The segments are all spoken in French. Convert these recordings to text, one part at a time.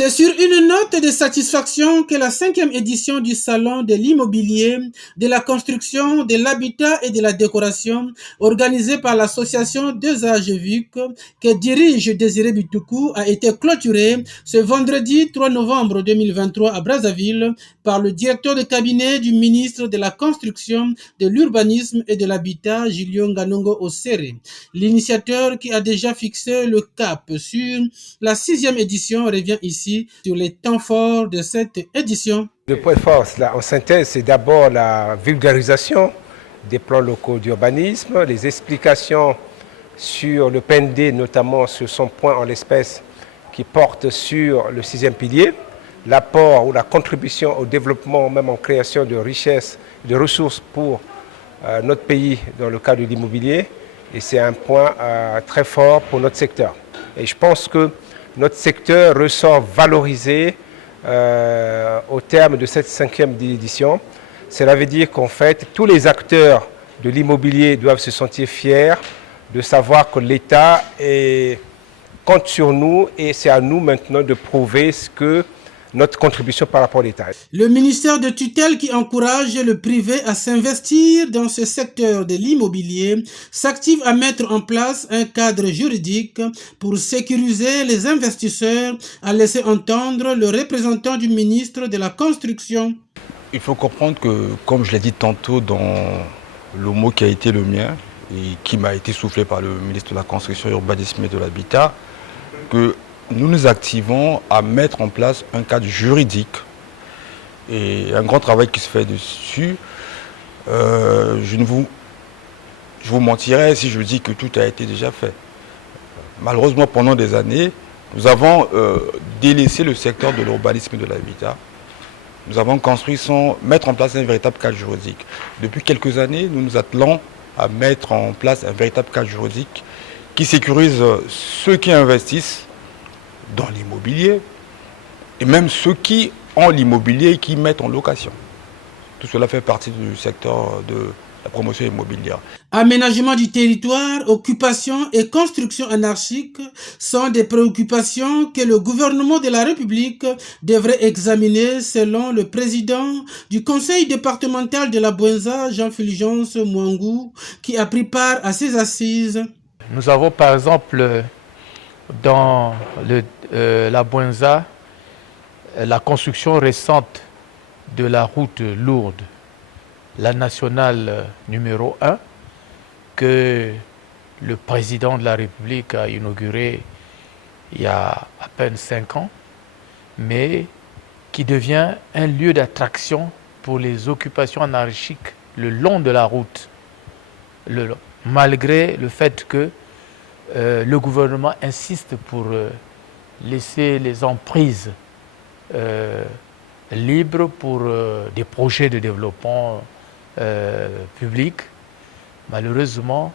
C'est sur une note de satisfaction que la 5e édition du Salon de l'immobilier, de la construction, de l'habitat et de la décoration, organisée par l'association 2AGVUC, que dirige Désiré Bitoukou, a été clôturée ce vendredi 3 novembre 2023 à Brazzaville par le directeur de cabinet du ministre de la Construction, de l'Urbanisme et de l'Habitat, Julio Nganongo Osere. L'initiateur qui a déjà fixé le cap sur la 6e édition revient ici sur les temps forts de cette édition. Le point fort, en synthèse, c'est d'abord la vulgarisation des plans locaux d'urbanisme, les explications sur le PND, notamment sur son point en l'espèce qui porte sur le 6e pilier, l'apport ou la contribution au développement, même en création de richesses, de ressources pour notre pays dans le cadre de l'immobilier. Et c'est un point très fort pour notre secteur. Et je pense que notre secteur ressort valorisé au terme de cette 5e édition. Cela veut dire qu'en fait, tous les acteurs de l'immobilier doivent se sentir fiers de savoir que l'État compte sur nous et c'est à nous maintenant de prouver ce que notre contribution par rapport à l'État. Le ministère de tutelle qui encourage le privé à s'investir dans ce secteur de l'immobilier s'active à mettre en place un cadre juridique pour sécuriser les investisseurs, a laissé entendre le représentant du ministre de la Construction. Il faut comprendre que, comme je l'ai dit tantôt dans le mot qui a été le mien et qui m'a été soufflé par le ministre de la Construction, Urbanisme et de l'Habitat, que nous nous activons à mettre en place un cadre juridique et un grand travail qui se fait dessus. Je vous mentirais si je dis que tout a été déjà fait. Malheureusement, pendant des années, nous avons délaissé le secteur de l'urbanisme et de l'habitat. Nous avons construit sans mettre en place un véritable cadre juridique. Depuis quelques années, nous nous attelons à mettre en place un véritable cadre juridique qui sécurise ceux qui investissent dans l'immobilier et même ceux qui ont l'immobilier et qui mettent en location. Tout cela fait partie du secteur de la promotion immobilière. Aménagement du territoire, occupation et construction anarchique sont des préoccupations que le gouvernement de la République devrait examiner selon le président du conseil départemental de la Bouenza, Jean-Fulgence Mwangou, qui a pris part à ces assises. Nous avons par exemple dans la Bouenza la construction récente de la route lourde, la nationale numéro 1, que le président de la République a inaugurée il y a à peine 5 ans, mais qui devient un lieu d'attraction pour les occupations anarchiques le long de la route, malgré le fait que le gouvernement insiste pour laisser les emprises libres pour des projets de développement public. Malheureusement,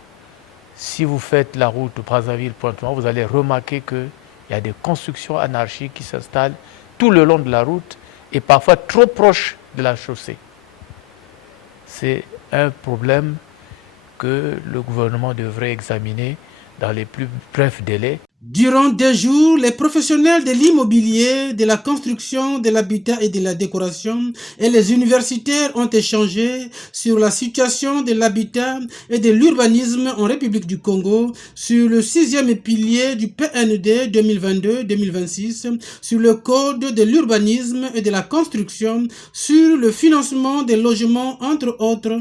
si vous faites la route Brazzaville-Pointe-Noire, vous allez remarquer qu'il y a des constructions anarchiques qui s'installent tout le long de la route et parfois trop proches de la chaussée. C'est un problème que le gouvernement devrait examiner dans les plus brefs délais. Durant 2 jours, les professionnels de l'immobilier, de la construction, de l'habitat et de la décoration et les universitaires ont échangé sur la situation de l'habitat et de l'urbanisme en République du Congo, sur le 6e pilier du PND 2022-2026, sur le code de l'urbanisme et de la construction, sur le financement des logements, entre autres.